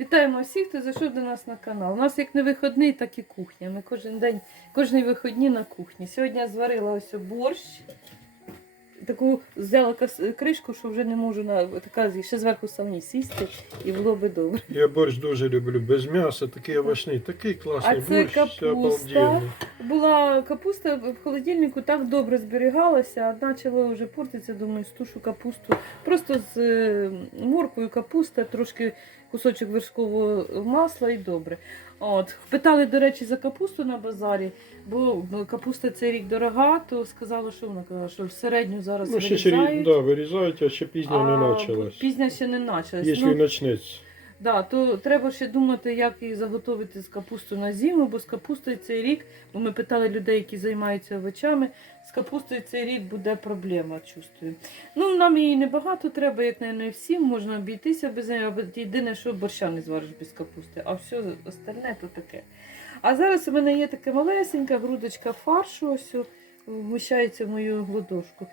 Вітаємо всіх, хто зайшов до нас на канал. У нас як не вихідний, так і кухня. Ми кожен день, кожні вихідні на кухні. Сьогодні я зварила ось борщ. Таку взяла кришку, що вже не можу на така ще зверху самі сісти, і було би добре. Я борщ дуже люблю. Без м'яса, такий овочний, такий класний А це борщ. капуста. обалденний. Була капуста в холодильнику, так добре зберігалася, а почала вже портитися, думаю, стушу капусту. Просто з е, морквою капуста, трошки кусочок вершкового масла і добре. От. Питали, до речі, за капусту на базарі, бо капуста цей рік дорога, то сказала, що вона казала, що в середню зараз Ну, вирізають. Ще, да, вирізають, а ще пізня не почалась. Пізня ще не почалась. Якщо Ну, і почнеться. Да, то треба ще думати, як її заготовити з капусту на зиму, бо з капустою цей рік, бо ми питали людей, які займаються овочами, з капустою цей рік буде проблема, чувствую. Ну, нам її небагато треба, як не всім, можна обійтися без неї, єдине, що борща не звариш без капусти, а все остальне то таке. А зараз у мене є така малесенька грудочка фаршу, ось вміщається в мою гладошку.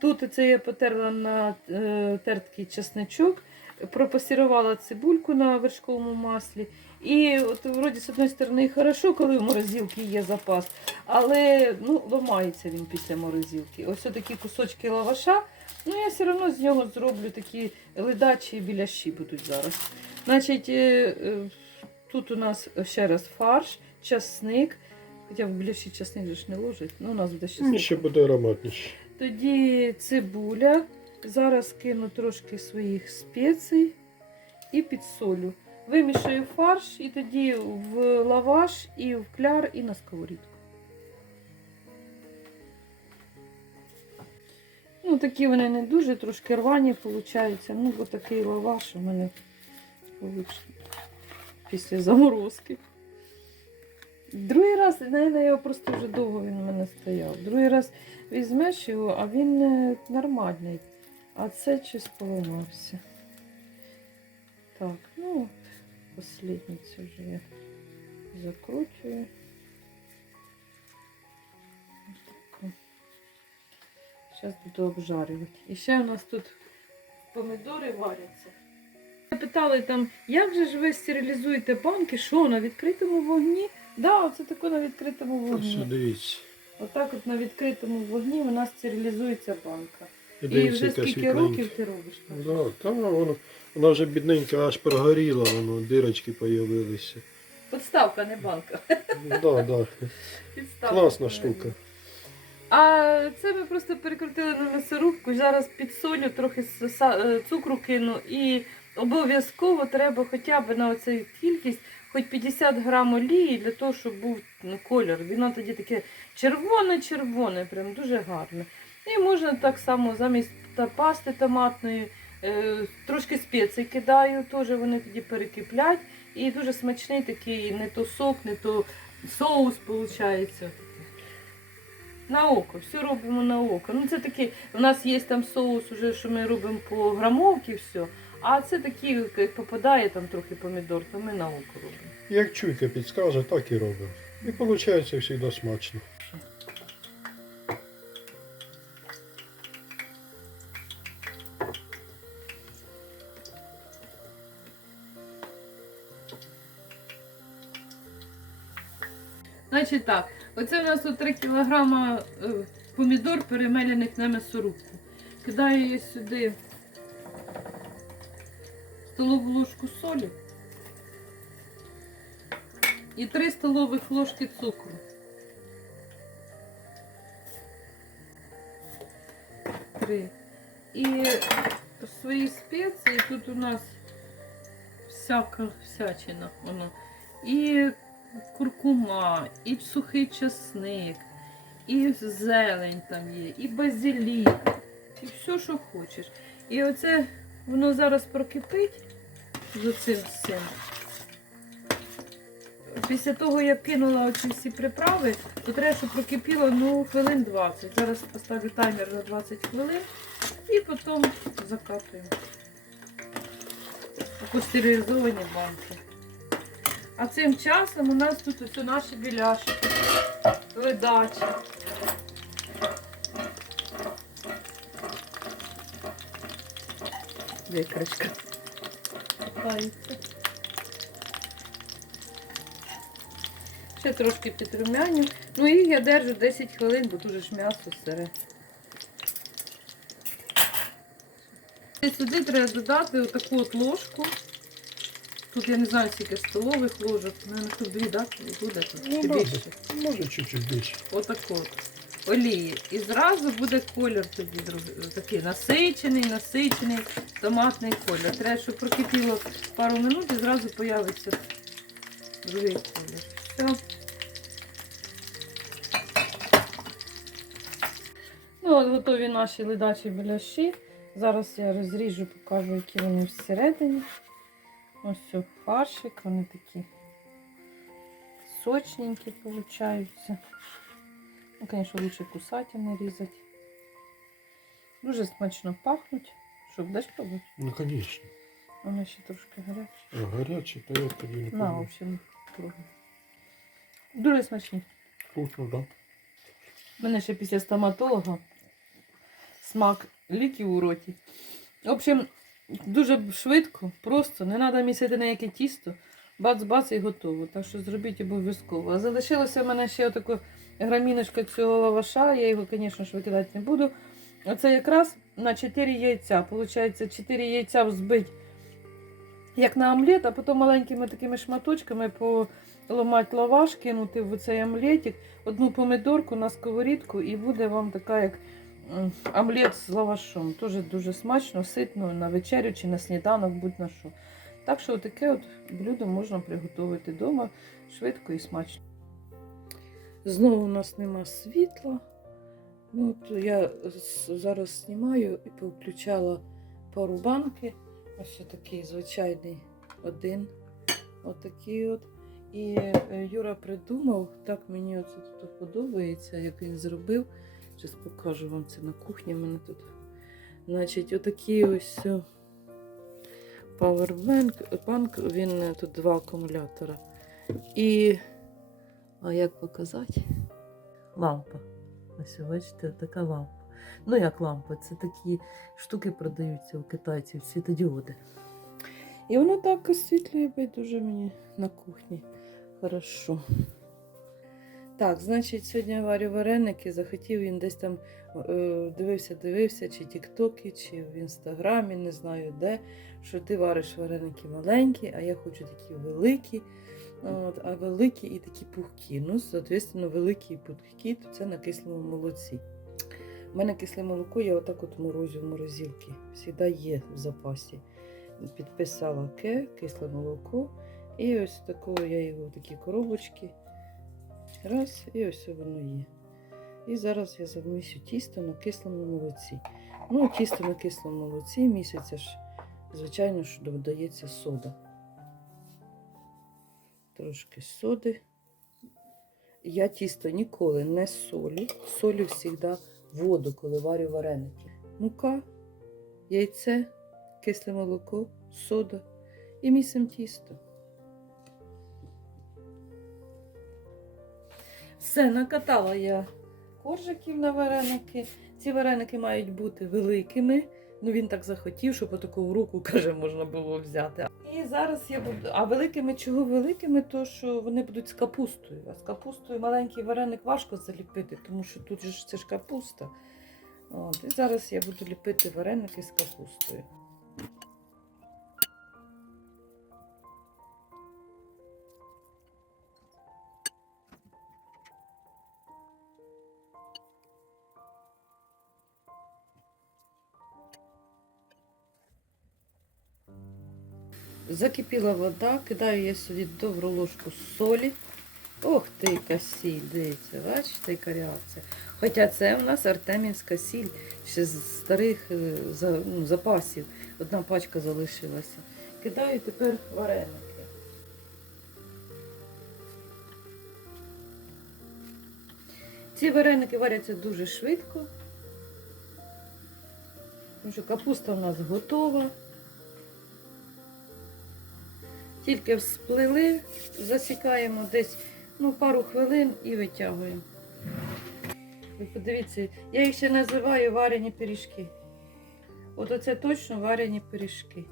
Тут це я потерла на е, терткий чесничок, пропасірувала цибульку на вершковому маслі. І от вроді з одної сторони хорошо, коли в морозилці є запас, але ну, ламається він після морозилки. Ось такі кусочки лаваша. Ну я все одно з нього зроблю такі ледачі біляші будуть зараз. Значить, е, е, тут у нас ще раз фарш, часник. Хоча в біляші часник ж не ложить, ну у нас буде часник. Ще буде ароматніше. Тоді цибуля. Зараз кину трошки своїх спецій і підсолю. Вимішаю фарш і тоді в лаваш, і в кляр, і на сковорідку. Ну, такі вони не дуже, трошки рвані виходить. Ну, бо такий лаваш у мене вийшов після заморозки. Другий раз, наверное, його просто вже довго він у мене стояв. Другий раз візьмеш його, а він е, нормальний. А це щось поламався. Так, ну, от, останній це вже я закручую. Зараз буду обжарювати. І ще у нас тут помідори варяться. Питали там, як же ж ви стерилізуєте банки? Що на відкритому вогні? Да, оце таке на відкритому вогні. дивіться. Отак от на відкритому вогні у нас стерилізується банка. І І вже скільки світленька. років ти робиш? Да, та вона, вона вже бідненька аж прогоріла, воно, дирочки з'явилися. Подставка, не банка. Да, да. Підставка. Класна штука. А це ми просто перекрутили на м'ясорубку. Зараз підсолю, трохи са- е, цукру кину. І обов'язково треба хоча б на оцю кількість хоч 50 грам олії для того, щоб був ну, колір. Воно тоді таке червоне-червоне, прям дуже гарне. І можна так само замість пасти томатної, е, трошки спецій кидаю, теж вони тоді перекиплять. І дуже смачний такий не то сок, не то соус виходить. На око, все робимо на око. Ну це такі, у нас є там соус, уже, що ми робимо по грамовці, все. А це такі, як попадає там трохи помідор, то ми на око робимо. Як чуйка підскаже, так і робимо. І виходить завжди смачно. Значить так, оце у нас тут 3 кг помідор перемелених на м'ясорубку. Кидаю я сюди столову ложку солі і 3 столових ложки цукру. Три. І свої спеції тут у нас всяка всячина. Воно. І куркума, і сухий часник, і зелень там є, і базилік, і все, що хочеш. І оце воно зараз прокипить з оцим всім. Після того, як кинула оці всі приправи, то треба, щоб прокипіло ну, хвилин 20. Зараз поставлю таймер на 20 хвилин і потім закатуємо. У стерилізовані банки. А цим часом у нас тут ось наші біляшки, ледачі. Викрочка. Катається. Ще трошки підрумяню. Ну і я держу 10 хвилин, бо дуже ж м'ясо сире. І Сюди треба додати отаку от ложку. Тут я не знаю, скільки столових ложок. Наверно, тут дві, так? Буде тут Ну, чи більше. Може чуть-чуть більше. Отак от. Олії. І зразу буде колір тоді такий насичений, насичений томатний колір. Треба, щоб прокипіло пару минут і зразу появиться другий колір. Все. Ну, от готові наші ледачі біляші. Зараз я розріжу, покажу, які вони всередині. Ось все, фаршик, вони такі сочненькі получаються. Ну, конечно, лучше кусати, а не різати. Дуже смачно пахнуть. Що, будеш пробувати? Ну, звісно. Вони ще трошки гарячі. А то я тоді не На, в пробую. общем, пробуй. Дуже смачні. Вкусно, так. У мене ще після стоматолога смак ліків у роті. В общем, дуже швидко, просто, не треба місити ніяке тісто. Бац-бац і готово. Так що зробіть обов'язково. А залишилося в мене ще отако граміночка цього лаваша. Я його, звісно ж, викидати не буду. Оце якраз на 4 яйця. Получається, 4 яйця взбить як на омлет, а потім маленькими такими шматочками поламати лаваш, кинути в цей омлетик одну помидорку на сковорідку і буде вам така, як омлет з лавашом. Дуже дуже смачно, ситно на вечерю чи на сніданок, будь-на що. Так що таке от блюдо можна приготувати вдома швидко і смачно. Знову у нас нема світла. Ну, от я зараз знімаю і повключала пару банки. Ось такий звичайний один. Отакий от. І е, Юра придумав, так мені тут подобається, як він зробив. Зараз покажу вам це на кухні. У мене тут. Значить, отакий ось е, Powerbank, банк, він е, тут два акумулятора. І, а як показати? Лампа. Ось, бачите, така лампа. Ну, як лампа, це такі штуки продаються у китайців, світодіоди. І воно так освітлює дуже мені на кухні. Хорошо. Так, значить, сьогодні я варю вареники. Захотів він десь там е, дивився, дивився, чи тіктоки, чи в інстаграмі, не знаю де. Що ти вариш вареники маленькі, а я хочу такі великі. От, а великі і такі пухкі. Ну, соответственно, великі і пухкі, то це на кислому молоці. У мене кисле молоко, я отак от морозю в морозилці. Всегда є в запасі. Підписала ке, кисле молоко. І ось такого я його в такі коробочки. Раз, і ось воно є. І зараз я замісю тісто на кислому молоці. Ну, тісто на кислому молоці місяця ж, звичайно, що додається сода. Трошки соди. Я тісто ніколи не солю. Солю завжди воду, коли варю вареники. Мука, яйце, кисле молоко, сода і місим тісто. Все, накатала я коржиків на вареники. Ці вареники мають бути великими. Ну він так захотів, щоб отаку руку, каже, можна було взяти. І зараз я буду. А великими чого великими? То що вони будуть з капустою. А з капустою маленький вареник важко заліпити, тому що тут ж це ж капуста. От, і зараз я буду ліпити вареники з капустою. Закипіла вода, кидаю я сюди добру ложку солі. Ох ти, яка сіль, дивіться, бачите, яка реакція. Хоча це у нас артемівська сіль, ще з старих е, ну, запасів. Одна пачка залишилася. Кидаю тепер вареники. Ці вареники варяться дуже швидко. Тому що капуста у нас готова. Тільки всплили, засікаємо десь ну, пару хвилин і витягуємо. Ви подивіться, я їх ще називаю варені пиріжки. От оце точно варені пиріжки.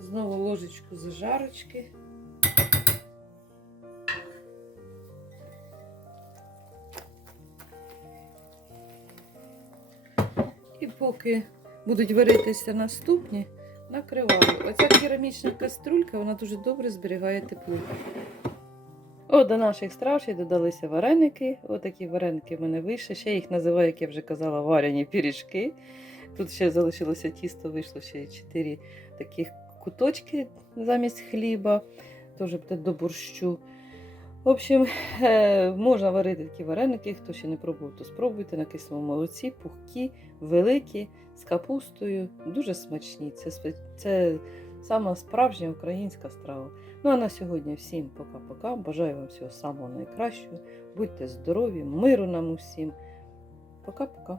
Знову ложечку зажарочки. Поки будуть варитися наступні, накриваю. Оця керамічна каструлька, вона дуже добре зберігає тепло. О, до наших страв ще додалися вареники. Отакі вареники в мене вийшли. Ще їх називаю, як я вже казала, варені пиріжки. Тут ще залишилося тісто, вийшло ще 4 таких куточки замість хліба. Теж буде до борщу. В общем, е, можна варити такі вареники. Хто ще не пробував, то спробуйте на кислому молоці, пухкі, великі, з капустою. Дуже смачні. Це, це сама справжня українська страва. Ну а на сьогодні всім пока-пока. Бажаю вам всього самого найкращого. Будьте здорові, миру нам усім. Пока-пока.